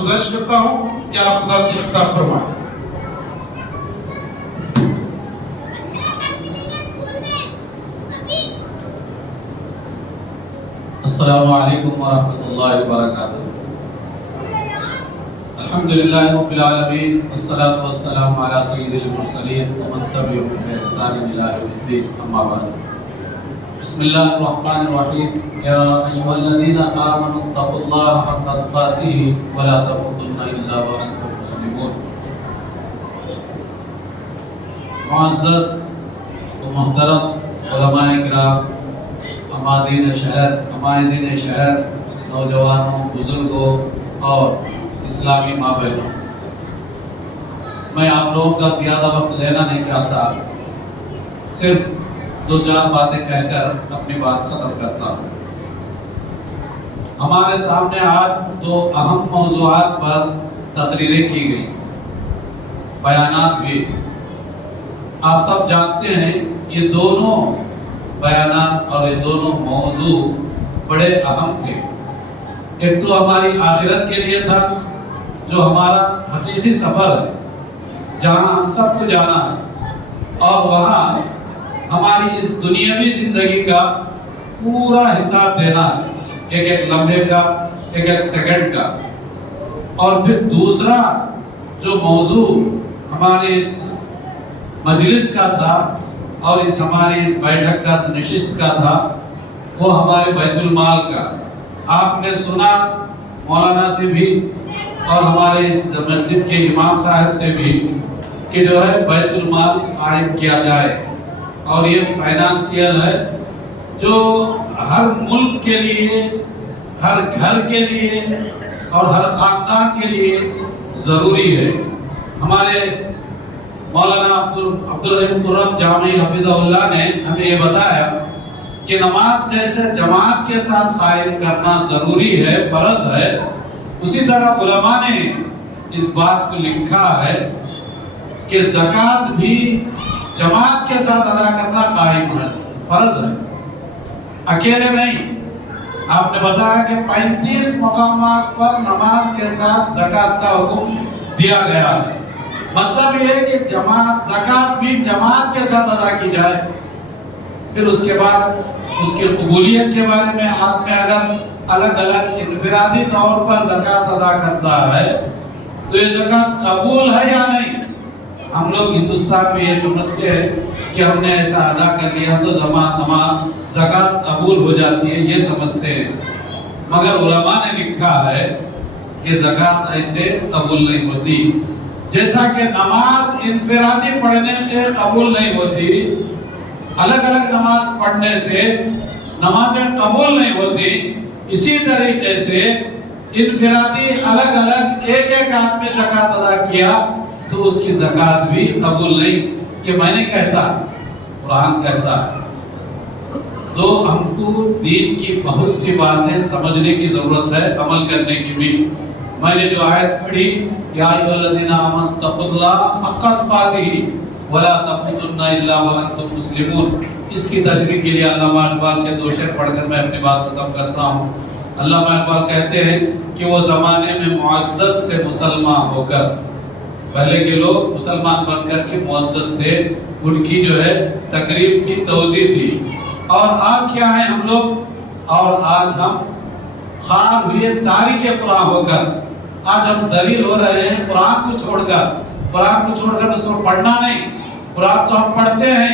गुजारिश करता हूँ कि आप सदारत खिताब फरमाएं। अस्सलामु अलैकुम व रहमतुल्लाहि व बरकातुहू। अल्हम्दुलिल्लाहि रब्बिल आलमीन वस्सलातु वस्सलामु अला सय्यिदिल मुरसलीन व मन तबिअहुम बि इहसान इला यौमिद्दीन, अम्मा बाद। बिस्मिल्लाहिर रहमानिर रहीम। या अय्युहल्लज़ीना आमनु तक़ुल्लाहा हक़्क़ तुक़ातिही व ला तमूतुन्ना इल्ला व अंतुम मुस्लिमून। मुअज़्ज़ज़ व मुहतरम उलमाए किराम, अमादीन शहर, अमायदीन शहर, नौजवानों, बुजुर्गों और इस्लामी माँ बहनों, मैं आप लोगों का ज़्यादा वक्त लेना नहीं चाहता, सिर्फ 2-4 बातें कहकर अपनी बात खत्म करता हूँ। हमारे सामने आज 2 अहम मौज़ूआत पर तकरीरें की गई, बयानात हुए। आप सब जानते हैं ये दोनों बयानात और ये दोनों मौजू बड़े अहम थे। एक तो हमारी आखिरत के लिए था, जो हमारा हकीकी सफ़र है, जहाँ हम सबको जाना है, और वहाँ हमारी इस दुनियावी ज़िंदगी का पूरा हिसाब देना है, एक एक लम्हे का, एक एक सेकंड का। और फिर दूसरा जो मौजू हमारे इस मजलिस का था और हमारी इस बैठक का नशिस्त का था, वो हमारे बैतुल माल का। आपने सुना मौलाना से भी और हमारे इस मस्जिद के इमाम साहब से भी कि जो है बैतुल माल कायम किया जाए, और ये फाइनेंशियल है जो हर मुल्क के लिए, हर घर के लिए और हर ख़ानदान के लिए ज़रूरी है। हमारे मौलाना अब्दुल रहीम कुर्रम जामी हफिज़हुल्लाह ने हमें ये बताया कि नमाज जैसे जमात के साथ कायम करना ज़रूरी है, फ़र्ज है, उसी तरह उलमा ने इस बात को लिखा है कि ज़कात भी जमात के साथ अदा करना कायम है, फ़र्ज है, अकेले नहीं। आपने बताया कि 35 मकामात पर नमाज के साथ ज़कात का हुक्म दिया गया है। मतलब ये है कि ज़कात भी जमात के साथ अदा की जाए। फिर उसके बाद उसकी कबूलियत के बारे में आदमी अगर अलग अलग इनफिरादी तौर पर ज़कात अदा करता है तो ये ज़कात कबूल है या नहीं। हम लोग हिंदुस्तान में ये समझते हैं कि हमने ऐसा अदा कर लिया तो नमाज ज़कात कबूल हो जाती है, ये समझते हैं। मगर उलमा ने लिखा है कि ज़कात ऐसे कबूल नहीं होती। जैसा कि नमाज इनफिरादी पढ़ने से कबूल नहीं होती, अलग अलग नमाज पढ़ने से नमाजें कबूल नहीं होती, इसी तरीके से इनफिरादी अलग अलग एक एक आदमी ज़कात अदा किया तो उसकी ज़कात भी कबूल नहीं। ये मैं नहीं कहता, कुरान कहता है। तो हमको दीन की बहुत सी बातें समझने की ज़रूरत है, अमल करने की भी। मैंने जो आयत पढ़ी, या अय्युहल्लज़ीना आमनु तक़ुल्लाहा हक़्क़ तुक़ातिही व ला तमूतुन्ना इल्ला व अंतुम मुस्लिमून, इसकी तशरीह के लिए अल्लामा इक़बाल के 2 शेर पढ़कर मैं अपनी बात खत्म करता हूँ। अल्लामा इक़बाल कहते हैं कि वो ज़माने में मुअज़्ज़ज़ थे मुसलमान होकर, पहले के लोग मुसलमान बनकर के मुअज़्ज़ज़ थे, उनकी जो है तकरीब थी, तौज़ीह थी। और आज क्या है हम लोग, और आज हम खार हुए तारीक़ कुरान होकर आज हम ज़लील हो रहे हैं कुरान को छोड़कर उसको पढ़ना नहीं। कुरान तो हम पढ़ते हैं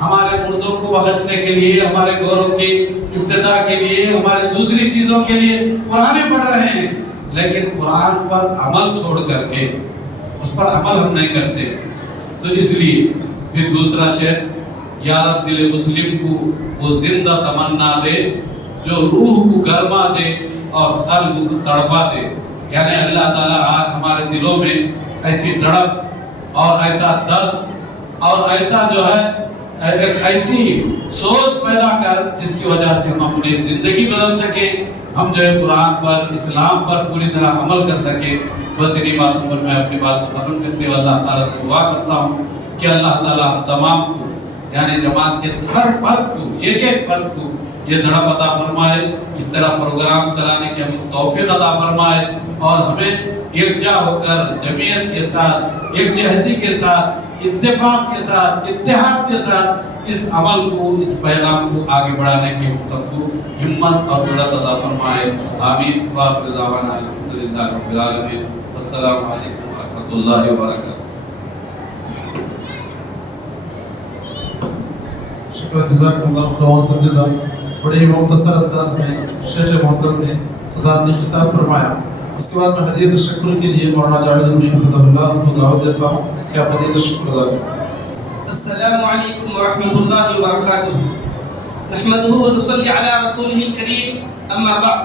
हमारे मुर्दों को बख्शने के लिए, हमारे घरों की इफ्तिताह के लिए, हमारे दूसरी चीज़ों के लिए कुरान पढ़ रहे हैं, लेकिन कुरान पर अमल छोड़ करके उस पर अमल हम नहीं करते। तो इसलिए फिर दूसरा शेर, या रब दिल मुस्लिम को वो जिंदा तमन्ना दे जो रूह को गरमा दे और क़ल्ब को तड़पा दे। यानी अल्लाह ताला आज हमारे दिलों में ऐसी तड़प और ऐसा दर्द और ऐसा जो है एक ऐसी सोच पैदा कर जिसकी वजह से हम अपनी ज़िंदगी बदल सके, हम जो है कुरान पर, इस्लाम पर पूरी तरह अमल कर सके। बस इन्हीं बातों पर मैं अपनी बात को ख़त्म करते हुए अल्लाह ताला से दुआ करता हूँ कि अल्लाह ताला हम तमाम को, यानी जमात के हर फर्द को, एक एक फर्द को ये धड़प अता फरमाए, इस तरह प्रोग्राम चलाने की हमको तौफीक अता फरमाए اور ہمیں یکجا ہو کر جمعیت کے ساتھ، یکجہتی کے ساتھ، اتفاق کے ساتھ، اتحاد کے ساتھ اس عمل کو، اس پیغام کو آگے بڑھانے کے سب کو ہمت اور جرأت عطا فرمائے. آمین. وآخر دعوانا الحمدللہ رب العالمین. السلام علیکم ورحمۃ اللہ وبرکاتہ. شکر جزاکم اللہ خیر جزا. بڑے ہی مختصر انداز میں شیخ محترم نے صدارتی خطاب فرمایا. اس کے بعد میں حدیث شکر کے لیے مولانا جاوید الدین حفظہ اللہ کو دعوت دیتا ہوں کہ آپ حدیث شکر ادا کریں. السلام علیکم ورحمۃ اللہ وبرکاتہ. نحمده ونصلي على رسوله الكريم. اما بعد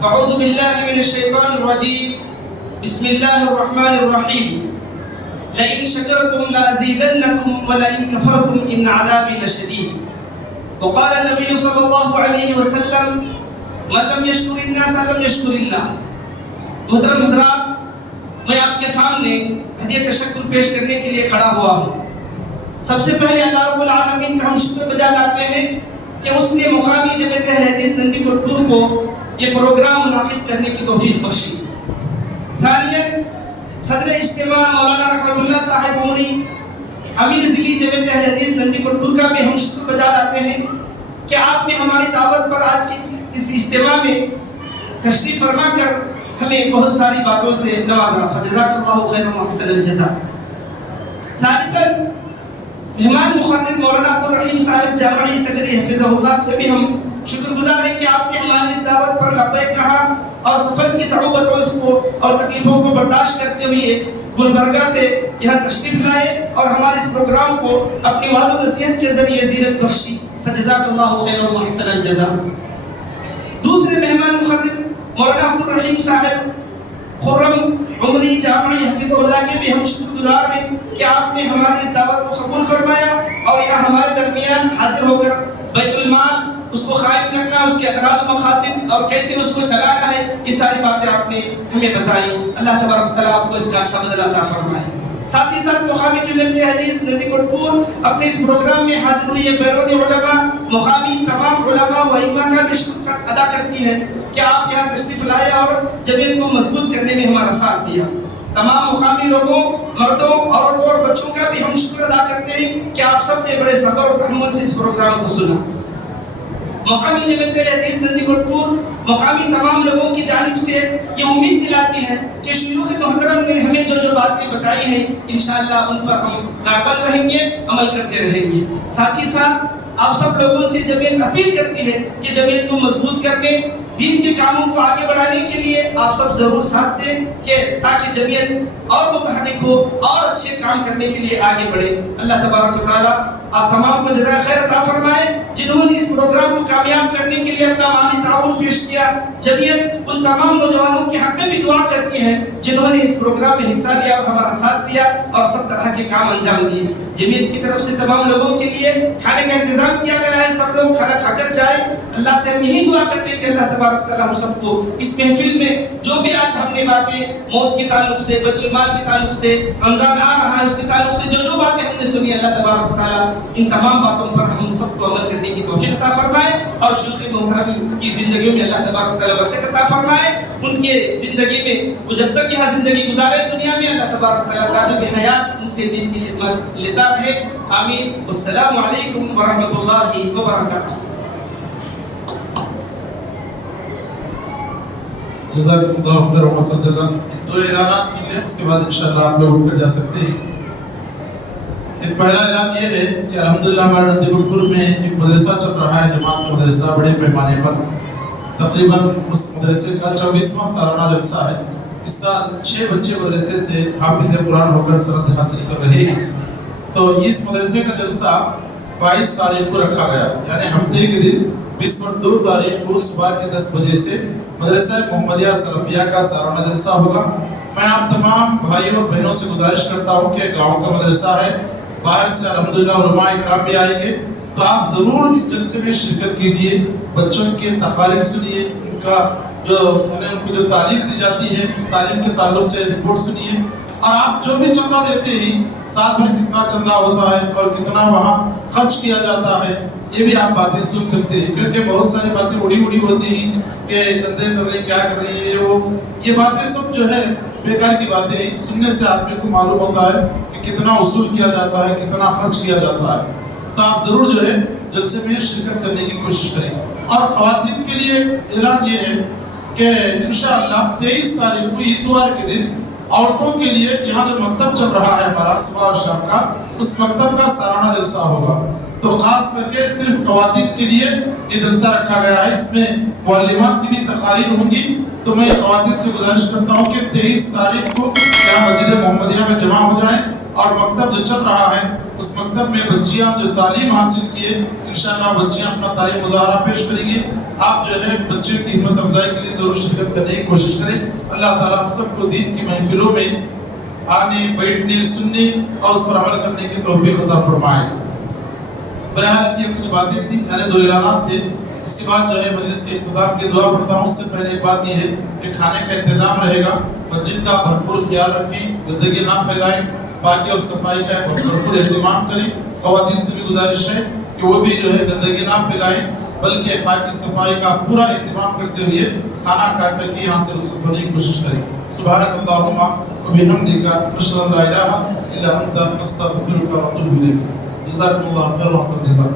فاعوذ بالله من الشیطان الرجیم. بسم الله الرحمن الرحیم. لئن شکرتم لازیدنکم ولئن کفرتم ان عذابی لشدید. وقال النبی صلی اللہ علیہ وسلم من لم يشکر الناس لم يشکر اللہ. محترم حضرات، میں آپ کے سامنے ہدیہ تشکر پیش کرنے کے لیے کھڑا ہوا ہوں. سب سے پہلے اللہ رب العالمین کا ہم شکر بجا لاتے ہیں کہ اس نے مقامی جمعیت اہل حدیث نندی کوٹکور کو یہ پروگرام منعقد کرنے کی توفیق بخشی. ثانیاً صدر اجتماع مولانا رحمت اللہ صاحب عمری امیر ضلعی جمعیت اہل حدیث نندی کوٹکور کا بھی ہم شکر بجا لاتے ہیں کہ آپ نے ہماری دعوت پر آج کی اس اجتماع میں تشریف فرما کر ہمیں بہت ساری باتوں سے نوازا. فجزاک اللہ خیر و احسن الجزاء. ثالثاً مہمان مقرر مولانا عبدالرحیم صاحب جامعی صدری حفظہ اللہ کے بھی ہم شکر گزار ہیں کہ آپ نے ہماری اس دعوت پر لبیک کہا اور سفر کی صعوبتوں کو اور تکلیفوں کو برداشت کرتے ہوئے گلبرگہ سے یہاں تشریف لائے اور ہمارے اس پروگرام کو اپنی واضح و نصیحت کے ذریعے زینت بخشی. فجزاک اللہ خیر و احسن الجزاء. دوسرے مہمان مقرر مولانا عبدالرحیم صاحب خرم عمری جامعی حفظہ اللہ کے بھی ہم شکر گزار ہیں کہ آپ نے ہماری اس دعوت کو قبول فرمایا اور یہاں ہمارے درمیان حاضر ہو کر بیت المال اس کو قائم کرنا، اس کے اغراض و مقاصد اور کیسے اس کو چلانا ہے، یہ ساری باتیں آپ نے ہمیں بتائی. اللہ تبارک و تعالیٰ آپ کو اس کا اچھا بدلہ عطا فرمائے. ساتھ ہی ساتھ مقامی جمعیت حدیث نندی کوٹکور اپنے اس پروگرام میں حاضر ہوئی بیرونی علماء، مقامی تمام علماء و ائمہ کا بھی شکر ادا کرتی ہے کہ آپ یہاں تشریف لائے اور جمعیت کو مضبوط کرنے میں ہمارا ساتھ دیا. تمام مقامی لوگوں، مردوں، عورتوں اور بچوں کا بھی ہم شکر ادا کرتے ہیں کہ آپ سب نے بڑے صبر و تحمل سے اس پروگرام کو سنا. مقامی جمعیت حدیث نندی کوٹکور مقامی تمام لوگوں کی جانب سے یہ امید دلاتی ہے کہ شیوخ محترم نے ہمیں جو باتیں بتائی ہیں انشاءاللہ ان پر ہم کاربند رہیں گے، عمل کرتے رہیں گے. ساتھ ہی ساتھ آپ سب لوگوں سے جمعیت اپیل کرتی ہے کہ جمعیت کو مضبوط کرنے، دین کے کاموں کو آگے بڑھانے کے لیے آپ سب ضرور ساتھ دیں کہ تاکہ جمعیت اور متحرک ہو اور اچھے کام کرنے کے لیے آگے بڑھے. اللہ تبارک و تعالیٰ آپ تمام کو جزائے خیر عطا فرمائے. جنہوں نے اس پروگرام کو کامیاب کرنے کے لیے اپنا مالی تعاون پیش کیا، جمعیت ان تمام نوجوانوں کے حق میں بھی دعا کرتی ہے جنہوں نے اس پروگرام میں حصہ لیا اور ہمارا ساتھ دیا اور سب طرح کے کام انجام دیے. جمعیت کی طرف سے تمام لوگوں کے لیے کھانے کا انتظام کیا گیا ہے، سب لوگ کھانا کھا کر جائیں. اللہ سے ہم یہی دعا کرتے ہیں کہ اللہ تبارک تعالیٰ ہم سب کو اس محفل میں جو بھی آج ہم نے باتیں موت کے تعلق سے، بیت المال کے تعلق سے، رمضان آ رہا ہے اس کے تعلق سے جو باتیں ہم نے سنی، اللہ تبارک تعالیٰ ان تمام باتوں پر ہم سب کو عمل کرنے کی توفیق عطا فرمائے اور شیخ محترم کی زندگیوں میں اللہ تبارک تعالیٰ برکت عطا فرمائے. ان کے زندگی میں وہ جب تک یہاں زندگی گزارے دنیا میں، اللہ تبارک تعالیٰ دادم حیات ان سے دین کی خدمت لیتا رہے. آمین. والسلام علیکم ورحمۃ اللہ وبرکاتہ. جزاکم اللہ خیر و احسن الجزاء. دو اعلانات سن لیں، اس کے بعد انشاءاللہ آپ لوگ اٹھ کر جا سکتے ہیں. ایک پہلا اعلان یہ ہے کہ الحمدللہ ہمارے نندی کوٹکور میں ایک مدرسہ چل رہا ہے، جماعت مدرسہ بڑے پیمانے پر. تقریباً اس مدرسے کا 24واں سالانہ جلسہ ہے. اس سال 6 بچے مدرسے سے حافظ قرآن ہو کر سند حاصل کر رہے ہیں. تو اس مدرسے کا جلسہ 22 تاریخ کو رکھا گیا، یعنی ہفتے کے دن 22 تاریخ کو صبح کے 10 بجے سے مدرسہ محمدیہ سلفیہ کا سالانہ جلسہ ہوگا. میں آپ تمام بھائیوں اور بہنوں سے گزارش کرتا ہوں کہ گاؤں کا مدرسہ ہے، باہر سے الحمدللہ علماء اکرام بھی آئیں گے، تو آپ ضرور اس جلسے میں شرکت کیجیے. بچوں کے تقاریر سنیے، ان کو جو تعلیم دی جاتی ہے اس تعلیم کے تعلق سے رپورٹ سنیے، اور آپ جو بھی چندہ دیتے ہیں ساتھ میں کتنا چندہ ہوتا ہے اور کتنا وہاں خرچ کیا جاتا ہے ये भी आप बातें सुन सकते हैं, क्योंकि बहुत सारी बातें उड़ी उड़ी होती हैं कि चंदे कर रहे हैं, क्या कर रहे हैं, ये बातें सब जो है बेकार की बातें हैं। सुनने से आदमी को मालूम होता है कि कितना वसूल किया जाता है, कितना खर्च किया जाता है। तो आप ज़रूर जो है जलसे में शिरकत करने की कोशिश करें। और ख़वातीन के लिए ऐलान ये है कि इंशाअल्लाह 23 तारीख को इतवार के दिन औरतों के लिए यहाँ जो मकतब चल रहा है हमारा सुबह और शाम का, उस मकतब का सालाना जलसा होगा। तो खास करके सिर्फ ख़वातीन के लिए ये जलसा रखा गया है। इसमें मुअल्लिमात की भी तकारीर होंगी। तो मैं ख़वातीन से गुजारिश करता हूँ कि 23 तारीख को यहाँ मस्जिद मोहम्मदिया में जमा हो जाएं और मकतब जो चल रहा है उस मकतब में बच्चियाँ जो तालीम हासिल किए, इंशाअल्लाह बच्चियाँ अपना तालीम मुज़ाहरा पेश करेंगी। आप जो है बच्चों की हिम्मत अफजाई के लिए ज़रूर शिरकत करने की कोशिश करें। अल्लाह ताला हम सबको दीन की महफिलों में आने, बैठने, सुनने और उस पर अमल करने की तौफीक अता फरमाए। बहरहाल ये कुछ बातें थी, यानी 2 ऐलानात थे। उसके बाद जो है मजलिस के इख्तिताम की दुआ पढ़ता हूँ। उससे पहले एक बात ये है कि खाने का इंतज़ाम रहेगा, मस्जिद का भरपूर ख्याल रखें, गंदगी ना फैलाएं, पाकी और सफाई का भरपूर एहतमाम करें। ख़वातीन से भी गुजारिश है कि वो भी जो है गंदगी ना फैलाएं, बल्कि पाकी सफाई का पूरा एहतमाम करते हुए खाना खा करके यहाँ से रुखसत होने की कोशिश करें। सुब्हानकल्लाहुम्मा व बिहम्दिका नशहदु अन ला इलाहा इल्ला अंता नस्तगफिरुका व नतूबु इलैक। जज़ाकुमुल्लाहु खैरन व अहसन जज़ा।